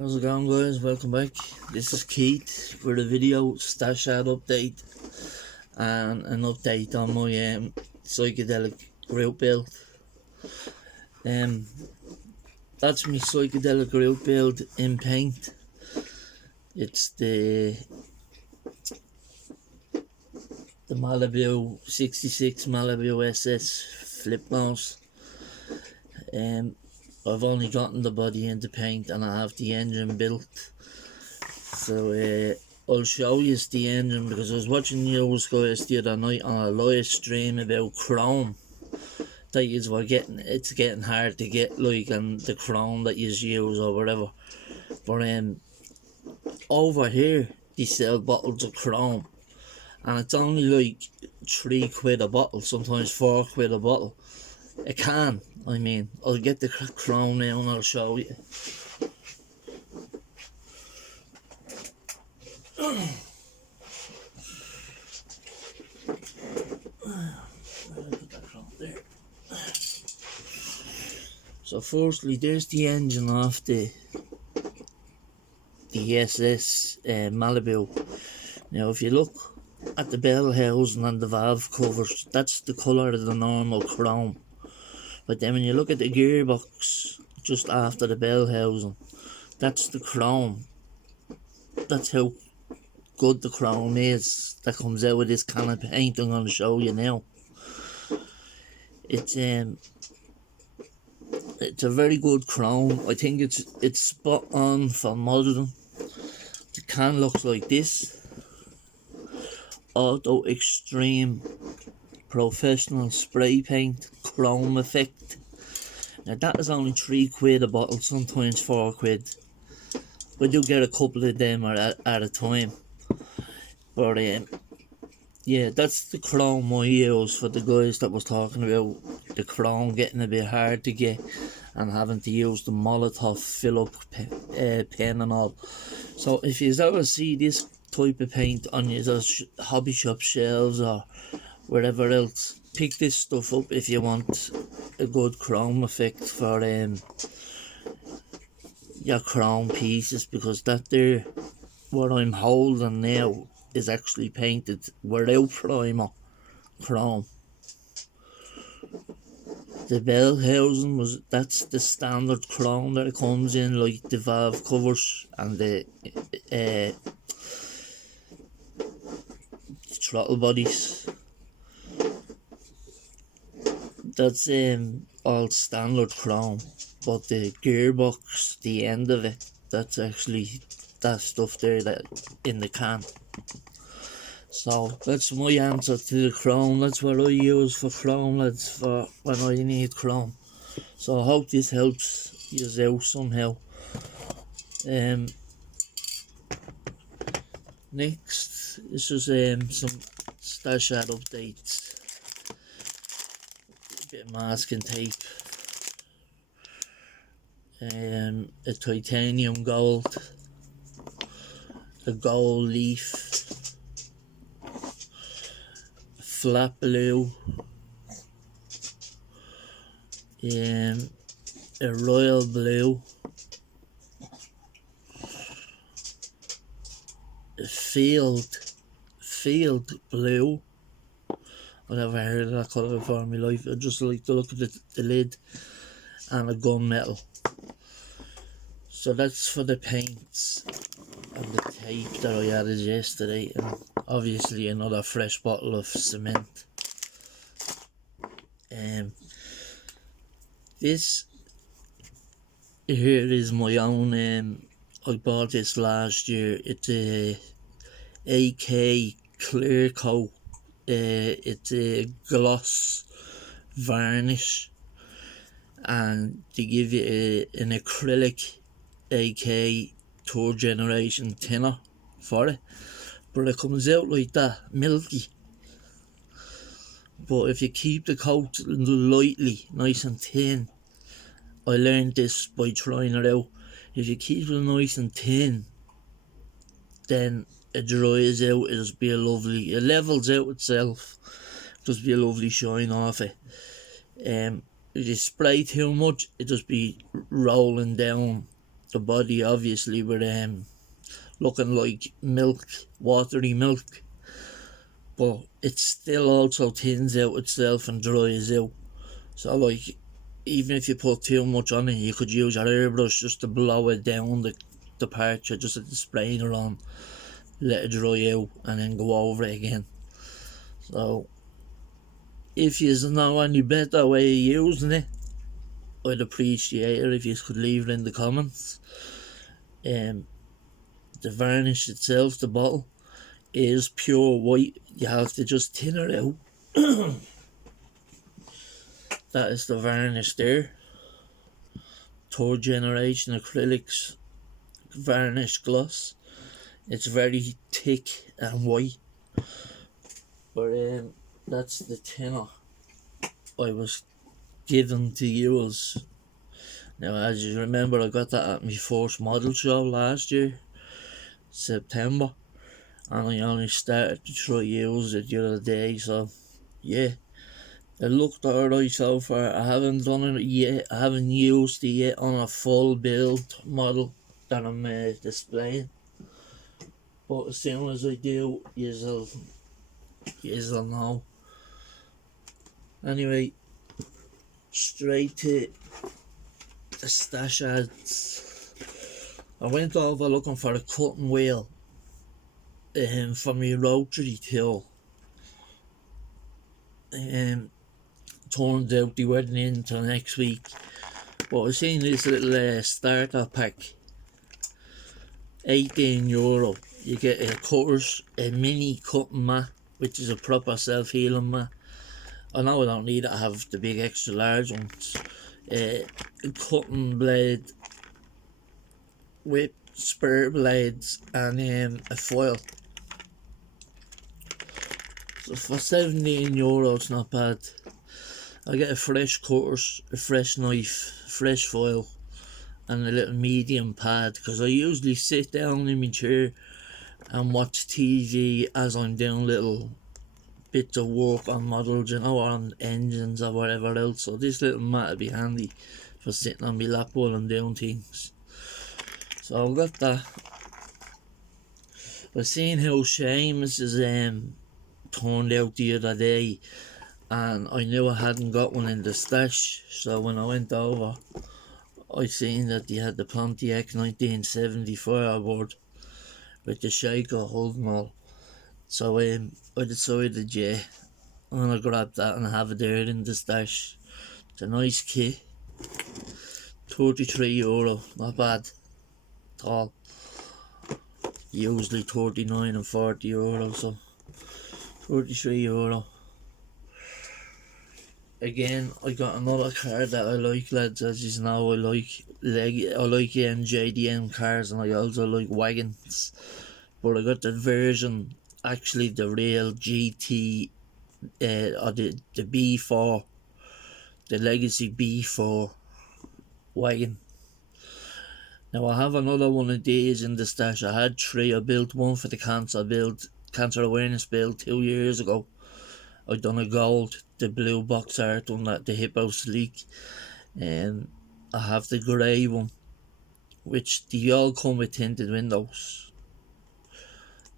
How's it going, guys? Welcome back. This is Keith for the video stash ad update and an update on my psychedelic group build. That's my psychedelic group build in paint. It's the Malibu 66 Malibu SS flip nose. I've only gotten the body into paint and I have the engine built. So I'll show you the engine because I was watching you guys the other night on a live stream about chrome that you were getting. It's getting hard to get, like, and the chrome that you use or whatever. But over here they sell bottles of chrome and it's only like £3 a bottle, sometimes £4 a bottle. A can, I mean. I'll get the chrome now and I'll show you. So firstly, there's the engine off the SS Malibu. Now if you look at the bell housing and the valve covers, that's the colour of the normal chrome. But then when you look at the gearbox just after the bell housing, that's the chrome. That's how good the chrome is that comes out with this can of paint I'm going to show you now. It's a very good chrome. I think it's spot on for modelling. The can looks like this. Auto Extreme Professional Spray Paint Chrome Effect. Now that is only £3 a bottle, sometimes £4. I do get a couple of them at a time. But yeah, that's the chrome I use for the guys that was talking about the chrome getting a bit hard to get and having to use the Molotov fill up pen and all. So if you ever see this type of paint on your hobby shop shelves or wherever else, pick this stuff up if you want a good chrome effect for your chrome pieces, because that there, what I'm holding now, is actually painted without primer chrome. The bell housing that's the standard chrome that it comes in, like the valve covers and the throttle bodies. That's all standard chrome, but the gearbox, the end of it, that's actually that stuff there that in the can. So that's my answer to the chrome. That's what I use for chrome, lads, for when I need chrome. So I hope this helps you out somehow. Next is just some stash ad updates. A bit of masking tape. A titanium gold. A gold leaf. Flat blue. A royal blue. A field blue. I've never heard of that colour before in my life. I just like to look at the lid, and a gunmetal. So that's for the paints and the tape that I added yesterday, and obviously another fresh bottle of cement. This here is my own. I bought this last year. It's a AK clear coat. It's a gloss varnish, and they give you an acrylic AK 3rd generation thinner for it, but it comes out like that, milky. But if you keep the coat lightly, nice and thin, I learned this by trying it out. If you keep it nice and thin, then it dries out. It'll just be a lovely, it levels out itself, just be a lovely shine off it. If you spray too much, it just be rolling down the body, obviously, with looking like milk, watery milk, but it still also thins out itself and dries out. So like, even if you put too much on it, you could use your airbrush just to blow it down the part you're just spraying it on, let it dry out, and then go over it again. So if you know any better way of using it, I'd appreciate it if you could leave it in the comments. The varnish itself, the bottle, is pure white. You have to just tin it out. That is the varnish there. Third generation acrylics varnish gloss. It's very thick and white. But that's the tinner I was given to use. Now, as you remember, I got that at my first model show last year, September, and I only started to try use it the other day, so yeah, it looked alright so far. I haven't done it yet, I haven't used it yet on a full build model that I'm displaying, but as soon as I do, you'll know. Anyway, straight to the stash ads. I went over looking for a cutting wheel for my rotary tool. Turned out they weren't in until next week, but I seen this little starter pack, €18. You get a cutters, a mini cutting mat, which is a proper self-healing mat. I know I don't need it, I have the big extra large ones. A cutting blade with spur blades and a foil. So for €17, it's not bad. I get a fresh cutters, a fresh knife, fresh foil, and a little medium pad, because I usually sit down in my chair and watch TV as I'm doing little bits of work on models, you know, or on engines or whatever else. So this little mat would be handy for sitting on my lap while I'm doing things. So I've got that. I've seen how Seamus is turned out the other day, and I knew I hadn't got one in the stash, so when I went over, I seen that they had the Pontiac 1970 Firebird with the shaker holding all. So I decided, yeah, I'm gonna grab that and have it there in the stash. It's a nice kit. €33, not bad at all. Usually 39 and €40, so €33. Again, I got another car that I like, lads. As you know, I like JDM cars, and I also like wagons. But I got the version, actually the real GT, or the B4, the Legacy B4 wagon. Now I have another one of these in the stash. I had three. I built one for the cancer awareness build 2 years ago. I done a gold, the blue box art on that, the Hippo Sleek, and I have the grey one, which they all come with tinted windows,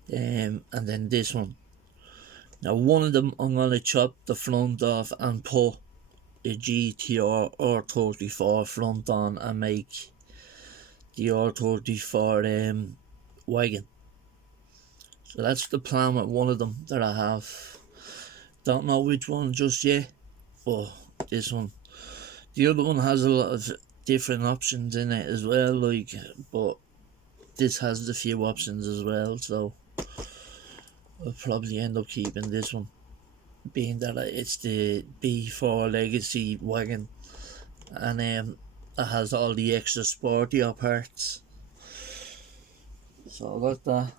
and then this one. Now one of them I'm gonna chop the front off and put a GTR R34 front on and make the R34 wagon. So that's the plan with one of them that I have. Don't know which one just yet, but this one. The other one has a lot of different options in it as well, like, but this has a few options as well, so I'll probably end up keeping this one, being that it's the B4 Legacy wagon, and it has all the extra sportier parts. So I got that.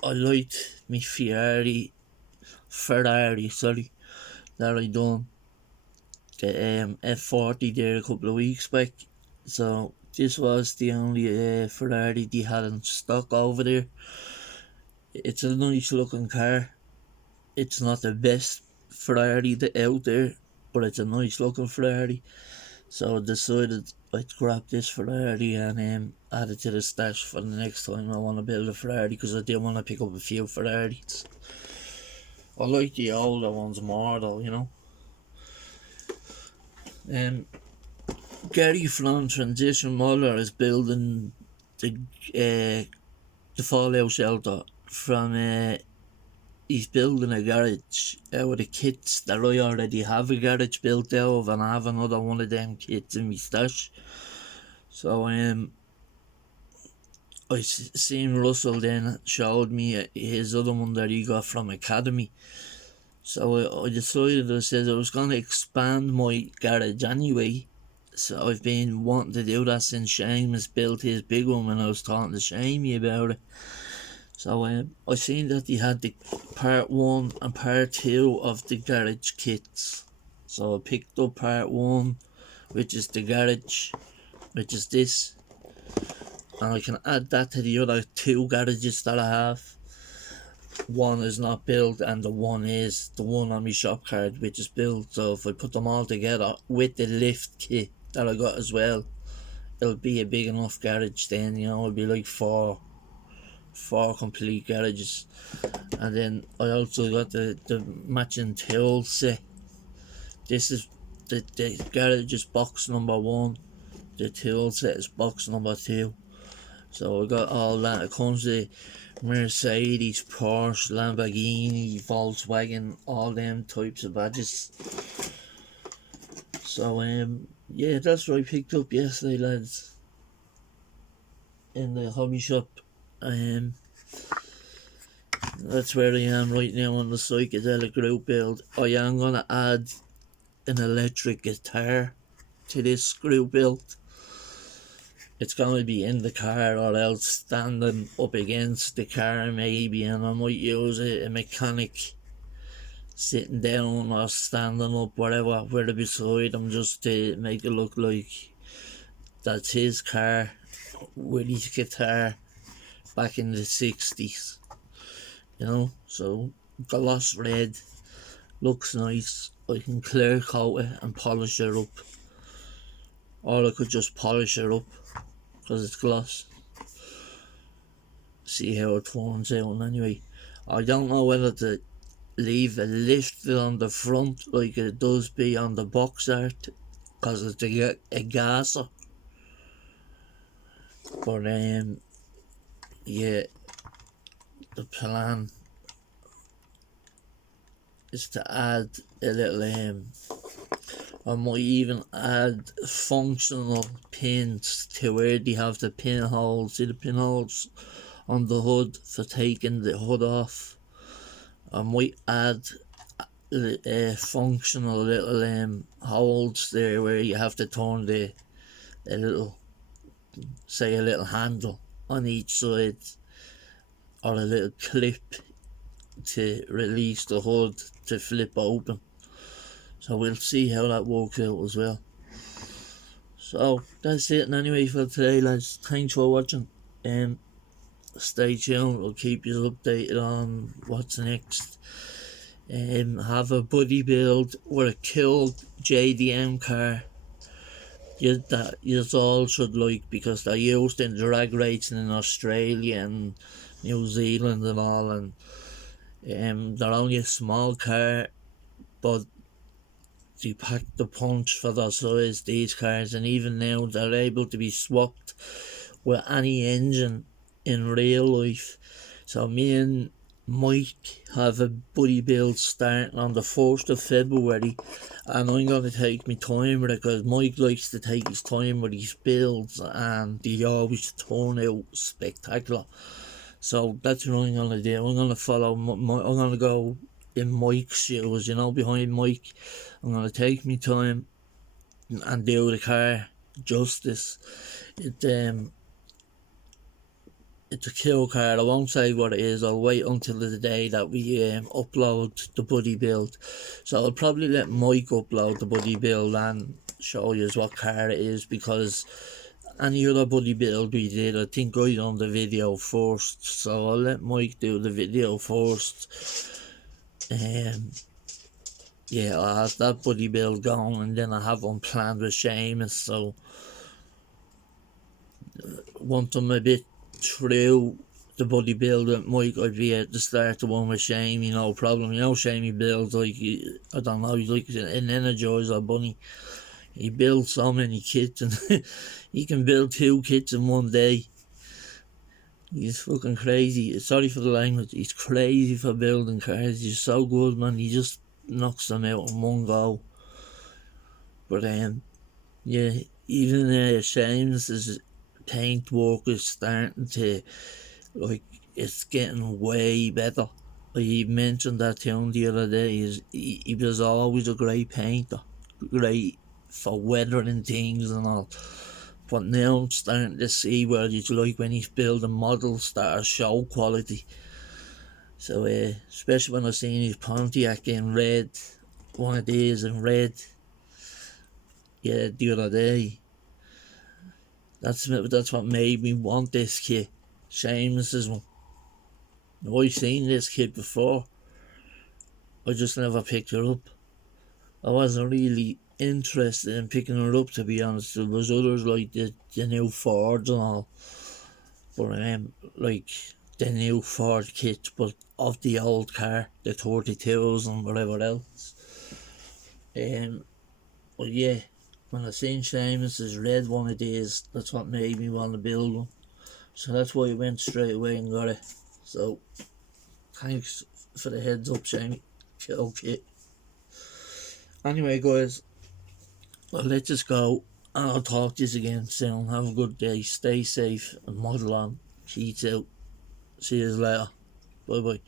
I liked my Ferrari, that I done the F40 there a couple of weeks back. So this was the only Ferrari they had in stock over there. It's a nice looking car. It's not the best Ferrari out there, but it's a nice looking Ferrari. So I decided I'd grab this Ferrari and add it to the stash for the next time I want to build a Ferrari, because I do want to pick up a few Ferraris. I like the older ones more though, you know. Gary from Transition Muller is building the fallout shelter from he's building a garage out of the kits that I already have a garage built out of, and I have another one of them kits in my stash. So I seen Russell then showed me his other one that he got from Academy. So I decided, I said I was going to expand my garage anyway. So I've been wanting to do that since Seamus built his big one when I was talking to Shamey about it. So I seen that he had the part 1 and part 2 of the garage kits. So I picked up part 1, which is the garage, which is this. And I can add that to the other 2 garages that I have. One is not built and the one is the one on my shop card, which is built. So if I put them all together with the lift kit that I got as well, it'll be a big enough garage then, you know. It'll be like four complete garages. And then I also got the matching tool set. This is the garage is box number 1, the tool set is box number 2. So I got all that. It comes with Mercedes, Porsche, Lamborghini, Volkswagen, all them types of badges. So yeah, that's what I picked up yesterday, lads, in the hobby shop. That's where I am right now on the psychedelic group build. I am gonna add an electric guitar to this group build. It's gonna be in the car or else standing up against the car maybe, and I might use a mechanic sitting down or standing up, whatever, where beside him, just to make it look like that's his car with his guitar back in the 60s, you know. So gloss red, looks nice. I can clear coat it and polish it up, or I could just polish it up because it's gloss. See how it turns out. Anyway, I don't know whether to leave a lift on the front like it does be on the box art, because it's a gasser. But yeah, the plan is to add a little I might even add functional pins to where they have the pinholes. See the pinholes on the hood for taking the hood off? I might add functional little holes there where you have to turn a little handle on each side, or a little clip to release the hood to flip open. So we'll see how that works out as well. So that's it anyway for today, lads. Thanks for watching. Stay tuned, we'll keep you updated on what's next. Have a buddy build with a cool JDM car that you all should like, because they're used in drag racing in Australia and New Zealand and all, and they're only a small car, but they pack the punch for their size, these cars, and even now they're able to be swapped with any engine in real life. So me and Mike have a buddy build starting on the 1st of February, and I'm going to take my time with it, because Mike likes to take his time with his builds and they always turn out spectacular. So that's what I'm going to do. I'm going to follow I'm going to go in Mike's shoes, you know, behind Mike. I'm going to take my time and do the car justice. It's a cool car. I won't say what it is. I'll wait until the day that we upload the buddy build. So I'll probably let Mike upload the buddy build and show you what car it is, because any other buddy build we did, I think I done the video first. So I'll let Mike do the video first. yeah, I have that buddy build going, and then I have one planned with Seamus. So once I'm a bit through the bodybuild with Mike, I'd be able to start the one with Shamey, no problem. You know, Shamey builds like, I don't know, he's like an energizer bunny. He builds so many kits, and he can build 2 kits in one day. He's fucking crazy. Sorry for the language. He's crazy for building cars. He's so good, man. He just knocks them out in one go. But yeah, even Seamus's paint work is starting to, like, it's getting way better. Like, he mentioned that to him the other day. He was always a great painter, great for weathering things and all. But now I'm starting to see where it's like when he's building models that are show quality. So especially when I seen his Pontiac in red, one of these in red, yeah, the other day. That's what made me want this kit. Seamus's one. I've seen this kit before. I just never picked it up. I wasn't really interested in picking it up, to be honest. There was others like the new Fords and all, but like the new Ford kit, but of the old car, the 32s and whatever else. But yeah, when I seen Seamus's red one of these, that's what made me want to build one. So that's why I went straight away and got it. So thanks for the heads up, Jamie. Okay. Anyway, guys, I'll let us go, and I'll talk to you again soon. Have a good day. Stay safe and model on. Cheats out. See you later. Bye bye.